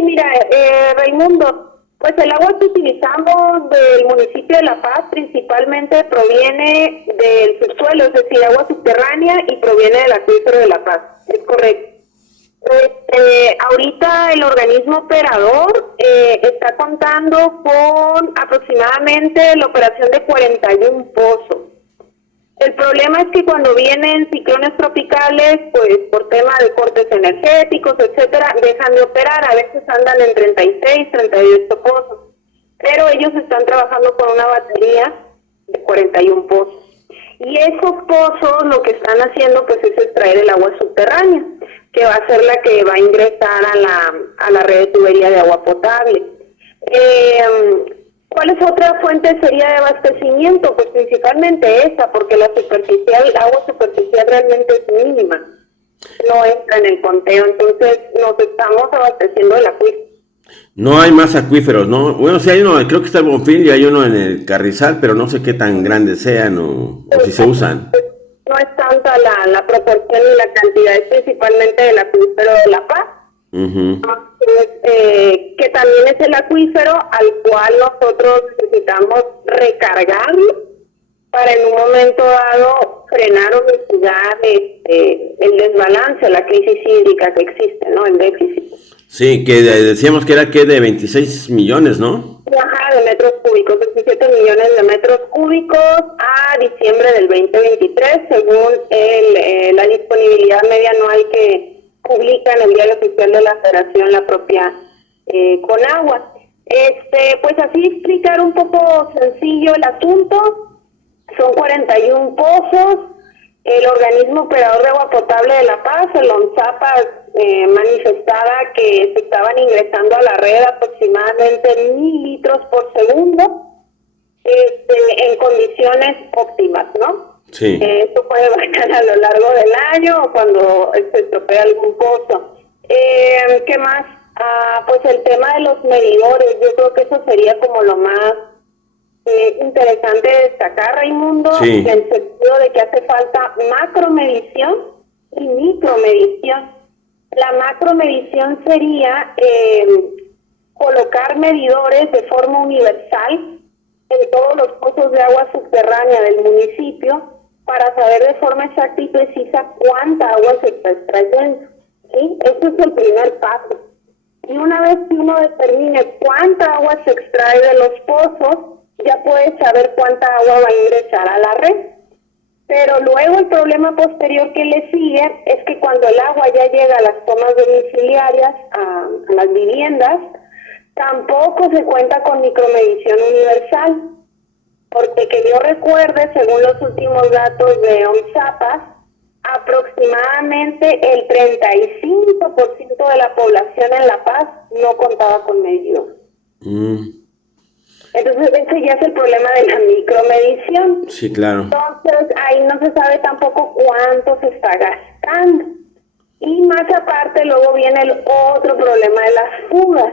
Sí, mira, Raimundo, pues el agua que utilizamos del municipio de La Paz principalmente proviene del subsuelo, es decir, agua subterránea, y proviene del acuífero de La Paz, es correcto. Ahorita el organismo operador está contando con aproximadamente la operación de 41 pozos. El problema es que cuando vienen ciclones tropicales, pues por tema de cortes energéticos, etcétera, dejan de operar. A veces andan en 36, 38 pozos. Pero ellos están trabajando con una batería de 41 pozos. Y esos pozos lo que están haciendo pues es extraer el agua subterránea, que va a ser la que va a ingresar a la red de tubería de agua potable. ¿Cuál es otra fuente sería de abastecimiento? Pues principalmente esa, porque la agua superficial realmente es mínima, no entra en el conteo, entonces nos estamos abasteciendo del acuífero. No hay más acuíferos, ¿no? Bueno, sí hay uno, creo que está el Bonfil y hay uno en el Carrizal, pero no sé qué tan grandes sean o si se usan. No es tanta la proporción y la cantidad, es principalmente del acuífero de La Paz. Uh-huh. Que también es el acuífero al cual nosotros necesitamos recargarlo para en un momento dado frenar o mitigar el desbalance, la crisis hídrica que existe, ¿no? El déficit. Sí, que decíamos que era que de 26 millones, ¿no? Ajá, de metros cúbicos, 17 millones de metros cúbicos a diciembre del 2023, según la disponibilidad media anual que publica en el diario oficial de la Federación, la propia Conagua. Pues así explicar un poco sencillo el asunto. Son 41 pozos. El organismo operador de agua potable de La Paz, el ONSAPAS, manifestaba que se estaban ingresando a la red aproximadamente 1,000 litros por segundo, en condiciones óptimas, ¿no? Sí. Esto puede variar a lo largo del año o cuando se estropea algún pozo. ¿Qué más? Pues el tema de los medidores, yo creo que eso sería como lo más interesante de destacar, Raimundo, Sí. en el sentido de que hace falta macromedición y micromedición. La macromedición sería colocar medidores de forma universal en todos los pozos de agua subterránea del municipio para saber de forma exacta y precisa cuánta agua se está extrayendo, ¿sí? Ese es el primer paso. Y una vez que uno determine cuánta agua se extrae de los pozos, ya puede saber cuánta agua va a ingresar a la red. Pero luego el problema posterior que le sigue es que cuando el agua ya llega a las tomas domiciliarias, a las viviendas, tampoco se cuenta con micromedición universal. Porque que yo recuerde, según los últimos datos de ONSAPAS, aproximadamente el 35% de la población en La Paz no contaba con medidor. Entonces ese ya es el problema de la micromedición. Sí, claro. Entonces ahí no se sabe tampoco cuánto se está gastando. Y más aparte luego viene el otro problema de las fugas.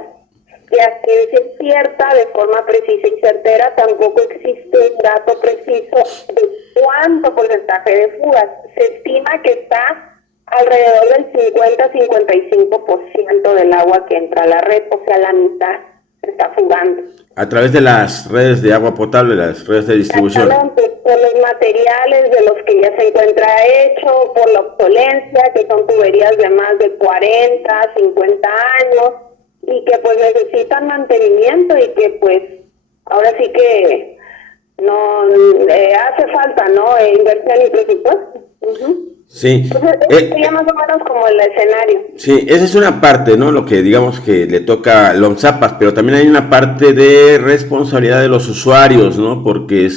Que a ciencia cierta, de forma precisa y certera, tampoco existe un dato preciso de cuánto porcentaje de fugas. Se estima que está alrededor del 50-55% del agua que entra a la red, o sea, la mitad se está fugando. A través de las redes de agua potable, las redes de distribución. Exactamente, por los materiales de los que ya se encuentra hecho, por la obsolencia, que son tuberías de más de 40, 50 años, y que pues necesitan mantenimiento y que pues ahora sí que no hace falta, ¿no? Inversión y presupuesto. Uh-huh. Sí. Entonces, sería más o menos como el escenario. Sí, esa es una parte, ¿no? Lo que digamos que le toca a LOMSAPAS, pero también hay una parte de responsabilidad de los usuarios, ¿no? Porque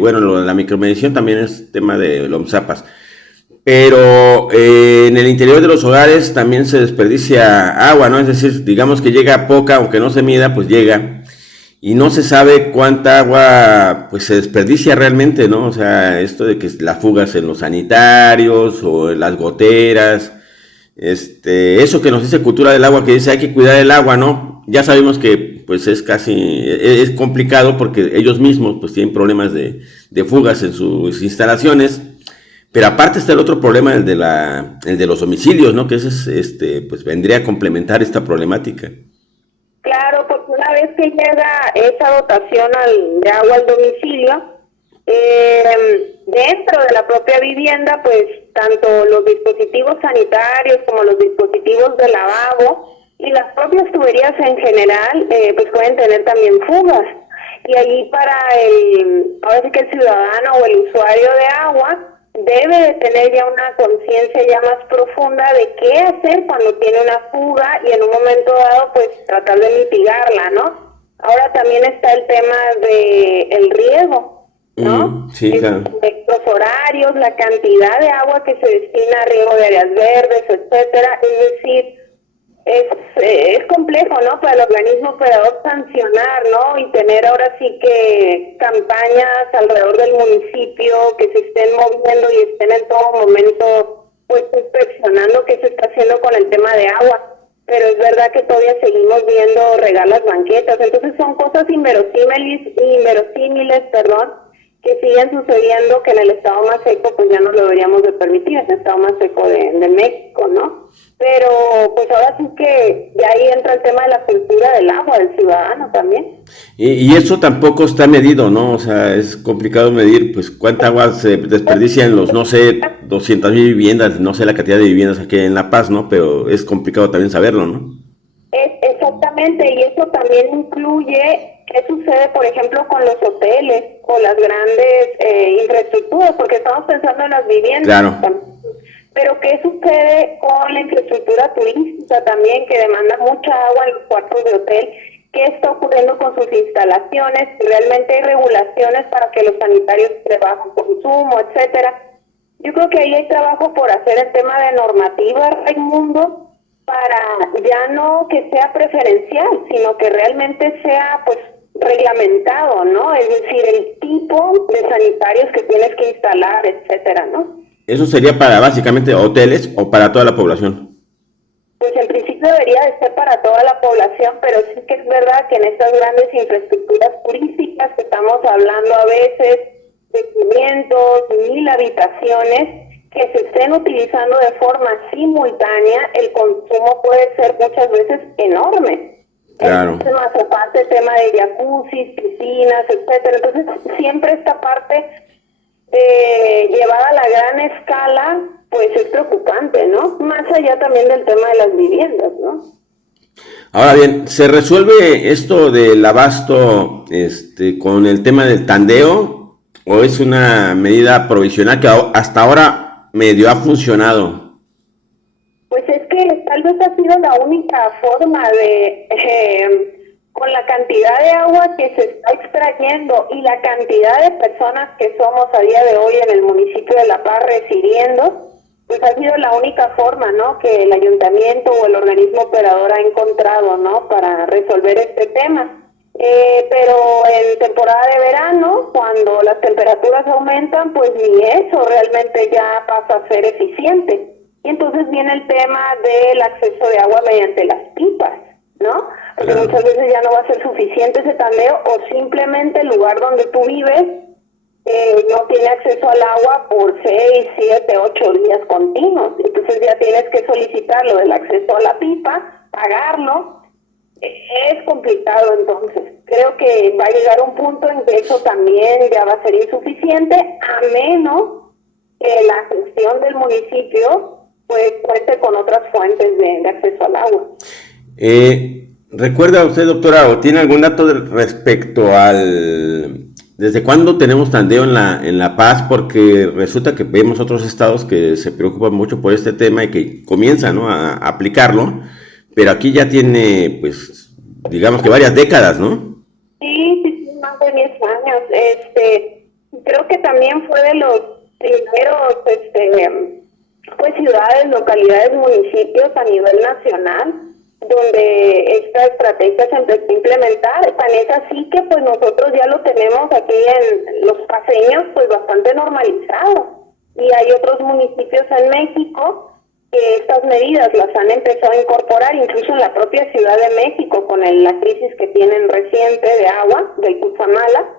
bueno, la micromedición también es tema de LOMSAPAS. Pero en el interior de los hogares también se desperdicia agua, ¿no? Es decir, digamos que llega poca, aunque no se mida, pues llega. Y no se sabe cuánta agua pues se desperdicia realmente, ¿no? O sea, esto de que las fugas en los sanitarios o en las goteras, eso que nos dice Cultura del Agua, que dice hay que cuidar el agua, ¿no? Ya sabemos que pues es complicado porque ellos mismos pues tienen problemas de fugas en sus instalaciones. Pero aparte está el otro problema, el de los domicilios, ¿no? Que ese es, pues vendría a complementar esta problemática. Claro, porque una vez que llega esa dotación de agua al domicilio, dentro de la propia vivienda, pues tanto los dispositivos sanitarios como los dispositivos de lavabo y las propias tuberías en general, pues pueden tener también fugas. Y allí ahora sí que el ciudadano o el usuario de agua debe de tener ya una conciencia ya más profunda de qué hacer cuando tiene una fuga y en un momento dado pues tratar de mitigarla, ¿no? Ahora también está el tema de el riego, ¿no? Sí, claro. Los horarios, la cantidad de agua que se destina a riego de áreas verdes, etcétera. Es decir, es complejo, ¿no? Para el organismo operador sancionar, ¿no? Y tener ahora sí que campañas alrededor del municipio que se estén moviendo y estén en todo momento pues inspeccionando qué se está haciendo con el tema de agua. Pero es verdad que todavía seguimos viendo regar las banquetas. Entonces son cosas inverosímiles, que siguen sucediendo, que en el estado más seco pues ya no lo deberíamos de permitir, es el estado más seco de México, ¿no? Pero pues ahora sí que ya ahí entra el tema de la cultura del agua del ciudadano también. Y eso tampoco está medido, ¿no? O sea, es complicado medir, pues, cuánta agua se desperdicia en los, no sé, 200,000 viviendas, no sé la cantidad de viviendas aquí en La Paz, ¿no? Pero es complicado también saberlo, ¿no? Exactamente, y eso también incluye qué sucede, por ejemplo, con los hoteles o las grandes infraestructuras, porque estamos pensando en las viviendas. Claro. Pero qué sucede con la infraestructura turística también, que demanda mucha agua en los cuartos de hotel. ¿Qué está ocurriendo con sus instalaciones? ¿Realmente hay regulaciones para que los sanitarios de bajo consumo, etcétera? Yo creo que ahí hay trabajo por hacer el tema de normativa, Raimundo, para ya no que sea preferencial, sino que realmente sea pues reglamentado, ¿no? Es decir, el tipo de sanitarios que tienes que instalar, etcétera, ¿no? ¿Eso sería para básicamente hoteles o para toda la población? Pues en principio debería de ser para toda la población, pero sí que es verdad que en estas grandes infraestructuras turísticas que estamos hablando a veces de 500, 1000 habitaciones que se estén utilizando de forma simultánea, el consumo puede ser muchas veces enorme. Claro. Entonces, más aparte el tema de jacuzzis, piscinas, etcétera. Entonces, siempre esta parte llevada a la gran escala, pues es preocupante, ¿no? Más allá también del tema de las viviendas, ¿no? Ahora bien, ¿se resuelve esto del abasto con el tema del tandeo o es una medida provisional que hasta ahora medio ha funcionado? Pues es que tal vez ha sido la única forma con la cantidad de agua que se está extrayendo y la cantidad de personas que somos a día de hoy en el municipio de La Paz residiendo, pues ha sido la única forma, ¿no?, que el ayuntamiento o el organismo operador ha encontrado, ¿no?, para resolver este tema. Pero en temporada de verano, cuando las temperaturas aumentan, pues ni eso realmente ya pasa a ser eficiente. Y entonces viene el tema del acceso de agua mediante las pipas, ¿no? Porque muchas veces ya no va a ser suficiente ese tandeo o simplemente el lugar donde tú vives no tiene acceso al agua por 6, 7, 8 días continuos. Entonces ya tienes que solicitar lo del acceso a la pipa, pagarlo. Es complicado entonces. Creo que va a llegar un punto en que eso también ya va a ser insuficiente, a menos que la gestión del municipio pues cuente con otras fuentes de acceso al agua. ¿Recuerda usted, doctora, o tiene algún dato respecto desde cuándo tenemos tandeo en La Paz? Porque resulta que vemos otros estados que se preocupan mucho por este tema y que comienzan, ¿no?, a aplicarlo, pero aquí ya tiene, pues, digamos que varias décadas, ¿no? Sí, más de 10 años. Creo que también fue de los primeros, pues ciudades, localidades, municipios a nivel nacional, donde esta estrategia se empezó a implementar. Tan es así que pues nosotros ya lo tenemos aquí en los paseños pues bastante normalizado. Y hay otros municipios en México que estas medidas las han empezado a incorporar, incluso en la propia Ciudad de México, con la crisis que tienen reciente de agua, del Cutzamala,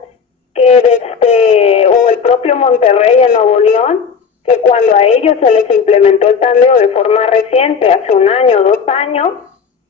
o el propio Monterrey en Nuevo León, que cuando a ellos se les implementó el tandeo de forma reciente, hace 1 año, 2 años,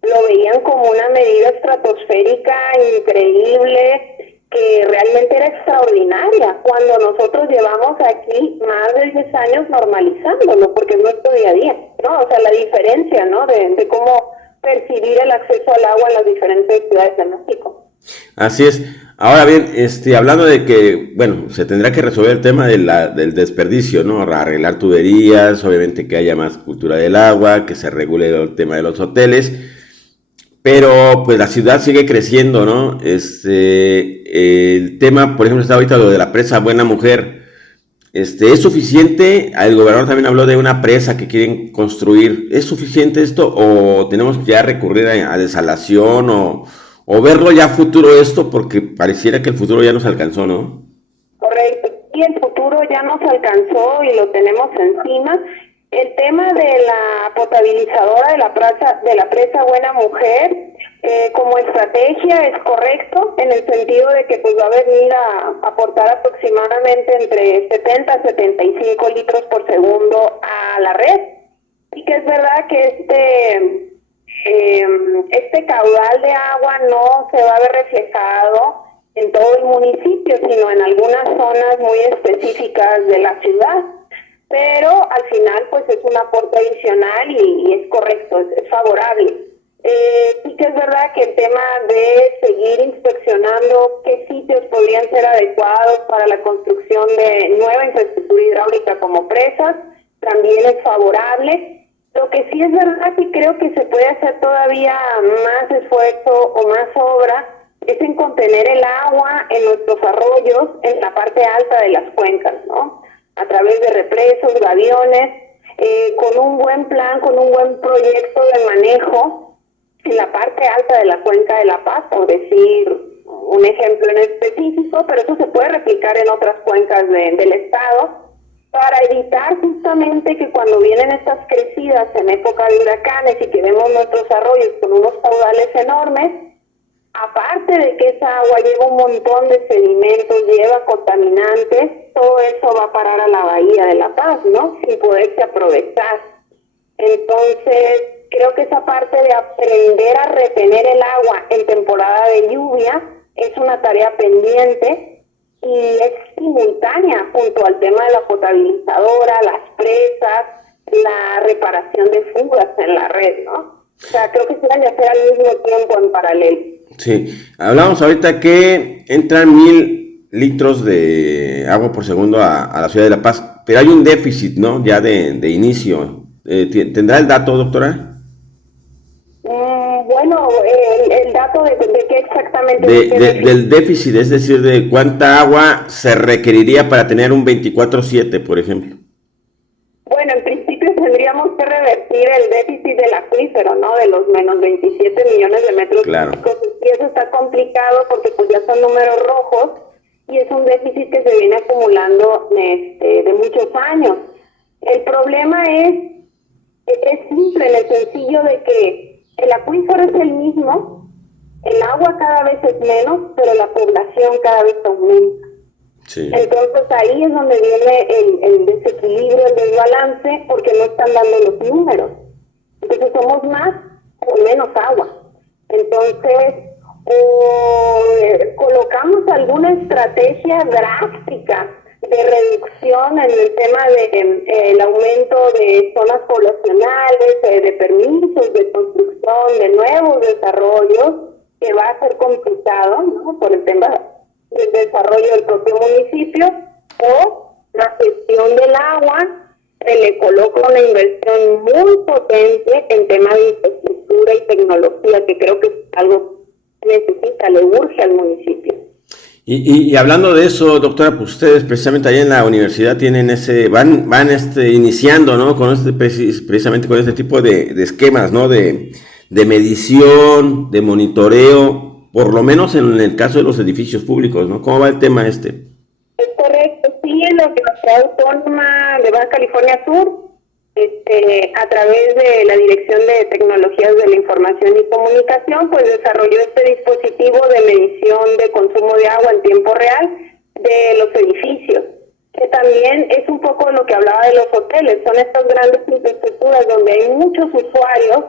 lo veían como una medida estratosférica increíble que realmente era extraordinaria, cuando nosotros llevamos aquí más de 10 años normalizándolo, porque es nuestro día a día, ¿no? O sea, la diferencia, ¿no? De cómo percibir el acceso al agua en las diferentes ciudades de México. Así es. Ahora bien, hablando de que, bueno, se tendrá que resolver el tema del desperdicio, ¿no? Arreglar tuberías, obviamente que haya más cultura del agua, que se regule el tema de los hoteles, pero pues la ciudad sigue creciendo, ¿no? El tema, por ejemplo, está ahorita lo de la presa Buena Mujer. ¿Es suficiente? El gobernador también habló de una presa que quieren construir. ¿Es suficiente esto o tenemos que ya recurrir a desalación o verlo ya futuro esto? Porque pareciera que el futuro ya nos alcanzó, ¿no? Correcto. Y el futuro ya nos alcanzó y lo tenemos encima. El tema de la potabilizadora de la presa Buena Mujer, como estrategia es correcto, en el sentido de que pues va a venir a aportar aproximadamente entre 70 a 75 litros por segundo a la red. Y que es verdad que este caudal de agua no se va a ver reflejado en todo el municipio, sino en algunas zonas muy específicas de la ciudad. Pero al final pues es un aporte adicional y es correcto, es favorable. Sí que es verdad que el tema de seguir inspeccionando qué sitios podrían ser adecuados para la construcción de nueva infraestructura hidráulica como presas también es favorable. Lo que sí es verdad que creo que se puede hacer todavía más esfuerzo o más obra es en contener el agua en nuestros arroyos en la parte alta de las cuencas, ¿no? A través de represos, gaviones, con un buen plan, con un buen proyecto de manejo en la parte alta de la cuenca de La Paz, por decir un ejemplo en específico, pero eso se puede replicar en otras cuencas del estado, para evitar justamente que cuando vienen estas crecidas en época de huracanes y que vemos nuestros arroyos con unos caudales enormes, aparte de que esa agua lleva un montón de sedimentos, lleva contaminantes, todo eso va a parar a la bahía de La Paz, ¿no? Sin poderse aprovechar. Entonces, creo que esa parte de aprender a retener el agua en temporada de lluvia es una tarea pendiente y es simultánea junto al tema de la potabilizadora, las presas, la reparación de fugas en la red, ¿no? O sea, creo que se deben de hacer al mismo tiempo en paralelo. Sí, hablamos ahorita que entran 1,000 litros de agua por segundo a la ciudad de La Paz, pero hay un déficit, ¿no? Ya de inicio. ¿Tendrá el dato, doctora? Bueno, el dato de qué exactamente... Del déficit, es decir, de cuánta agua se requeriría para tener un 24/7, por ejemplo. Bueno, en principio tendríamos que revertir el déficit del acuífero, ¿no? De los menos 27 millones de metros cúbicos. Y eso está complicado porque pues ya son números rojos y es un déficit que se viene acumulando de muchos años. El problema es simple, en el sencillo de que el acuífero es el mismo, el agua cada vez es menos, pero la población cada vez aumenta. Sí. Entonces ahí es donde viene el desequilibrio, el desbalance, porque no están dando los números. Entonces somos más o menos agua. Entonces, colocamos alguna estrategia drástica de reducción en el tema de el aumento de zonas poblacionales, de permisos de construcción, de nuevos desarrollos, que va a ser complicado, ¿no? Por el tema del desarrollo del propio municipio, o la gestión del agua, se le coloca una inversión muy potente en temas de infraestructura y tecnología, que creo que es algo que necesita, le urge al municipio. Y hablando de eso, doctora, pues ustedes precisamente allá en la universidad tienen van iniciando, ¿no? Precisamente con este tipo de esquemas, ¿no? De medición, de monitoreo, por lo menos en el caso de los edificios públicos, ¿no? ¿Cómo va el tema este? Es correcto, sí, en la Universidad Autónoma de Baja California Sur, a través de la Dirección de Tecnologías de la Información y Comunicación, pues desarrolló este dispositivo de medición de consumo de agua en tiempo real de los edificios, que también es un poco lo que hablaba de los hoteles. Son estas grandes infraestructuras donde hay muchos usuarios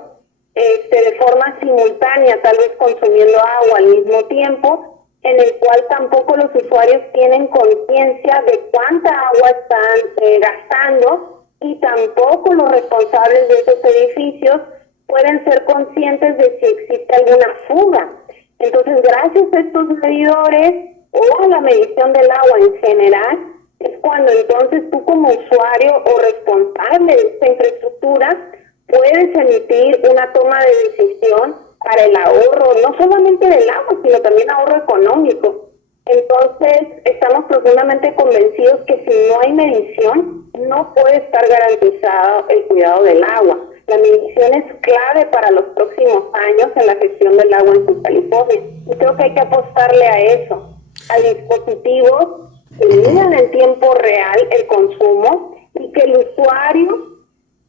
de forma simultánea, tal vez consumiendo agua al mismo tiempo, en el cual tampoco los usuarios tienen conciencia de cuánta agua están gastando, y tampoco los responsables de esos edificios pueden ser conscientes de si existe alguna fuga. Entonces, gracias a estos medidores o a la medición del agua en general, es cuando entonces tú como usuario o responsable de esta infraestructura puedes emitir una toma de decisión para el ahorro, no solamente del agua, sino también ahorro económico. Entonces, estamos profundamente convencidos que si no hay medición, no puede estar garantizado el cuidado del agua. La medición es clave para los próximos años en la gestión del agua en California. Y creo que hay que apostarle a eso, a dispositivos que midan en tiempo real el consumo y que el usuario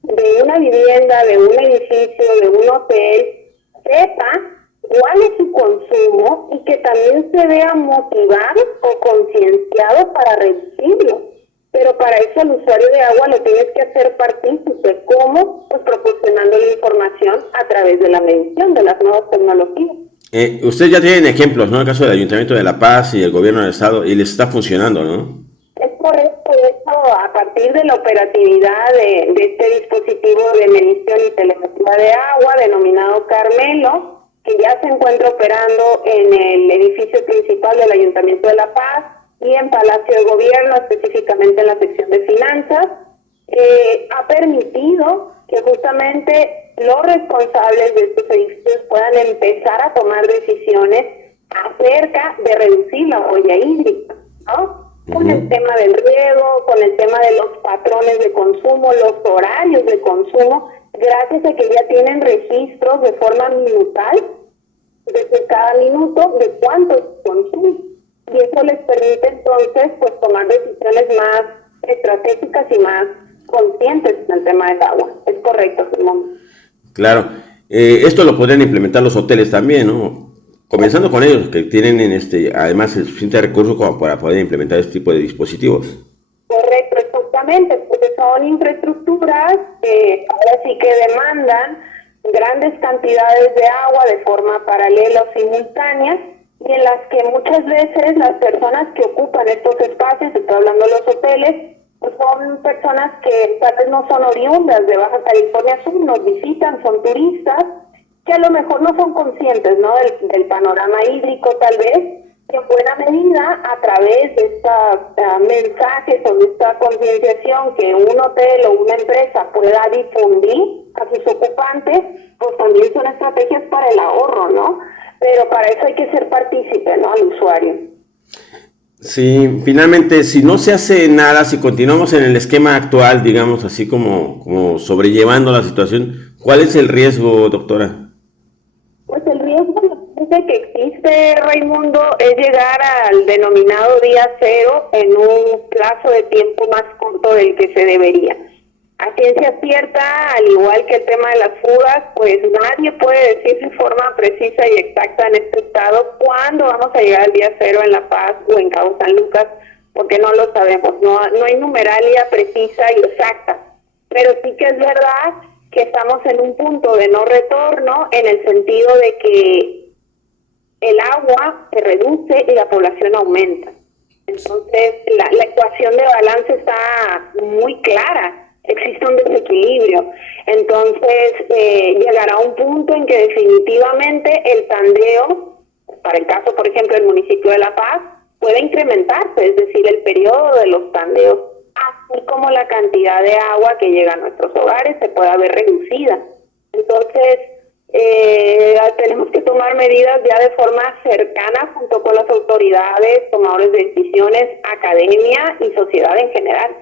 de una vivienda, de un edificio, de un hotel, sepa cuál es su consumo y que también se vea motivado o concienciado para reducirlo. Pero para eso el usuario de agua lo tienes que hacer partícipe. ¿Cómo? Pues proporcionando la información a través de la medición de las nuevas tecnologías. Ustedes ya tienen ejemplos, ¿no? El caso del Ayuntamiento de La Paz y el Gobierno del Estado, y les está funcionando, ¿no? Es correcto. De hecho, a partir de la operatividad de este dispositivo de medición y telemetría de agua, denominado Carmelo, que ya se encuentra operando en el edificio principal del Ayuntamiento de La Paz y en Palacio de Gobierno, específicamente en la sección de finanzas, ha permitido que justamente los responsables de estos edificios puedan empezar a tomar decisiones acerca de reducir la huella hídrica, ¿no? Con el tema del riego, con el tema de los patrones de consumo, los horarios de consumo, gracias a que ya tienen registros de forma minutal, desde cada minuto, de cuánto consumen. Y eso les permite entonces pues tomar decisiones más estratégicas y más conscientes en el tema del agua. Es correcto, Simón. Claro. Esto lo podrían implementar los hoteles también, ¿no? Comenzando con ellos, que tienen además el suficiente recurso como para poder implementar este tipo de dispositivos. Correcto, exactamente, porque son infraestructuras que ahora sí que demandan grandes cantidades de agua de forma paralela o simultánea, y en las que muchas veces las personas que ocupan estos espacios, estoy hablando de los hoteles, pues son personas que tal vez no son oriundas de Baja California Sur, nos visitan, son turistas, que a lo mejor no son conscientes, ¿no?, del panorama hídrico tal vez, que en buena medida a través de estos mensajes o de esta concienciación que un hotel o una empresa pueda difundir a sus ocupantes, pues también son estrategias para el ahorro, ¿no? Pero para eso hay que ser partícipe, ¿no?, al usuario. Sí, finalmente, si no se hace nada, si continuamos en el esquema actual, digamos así como sobrellevando la situación, ¿cuál es el riesgo, doctora? Pues el riesgo que existe, Raimundo, es llegar al denominado día cero en un plazo de tiempo más corto del que se debería. A ciencia cierta, al igual que el tema de las fugas, pues nadie puede decir de forma precisa y exacta en este estado cuándo vamos a llegar al día cero en La Paz o en Cabo San Lucas, porque no lo sabemos, no hay numeralia precisa y exacta, pero sí que es verdad que estamos en un punto de no retorno en el sentido de que el agua se reduce y la población aumenta. Entonces, la ecuación de balance está muy clara. Existe un desequilibrio. Entonces, llegará un punto en que definitivamente el tandeo, para el caso, por ejemplo, del municipio de La Paz, puede incrementarse, es decir, el periodo de los tandeos, así como la cantidad de agua que llega a nuestros hogares se pueda ver reducida. Entonces, tenemos que tomar medidas ya de forma cercana junto con las autoridades, tomadores de decisiones, academia y sociedad en general.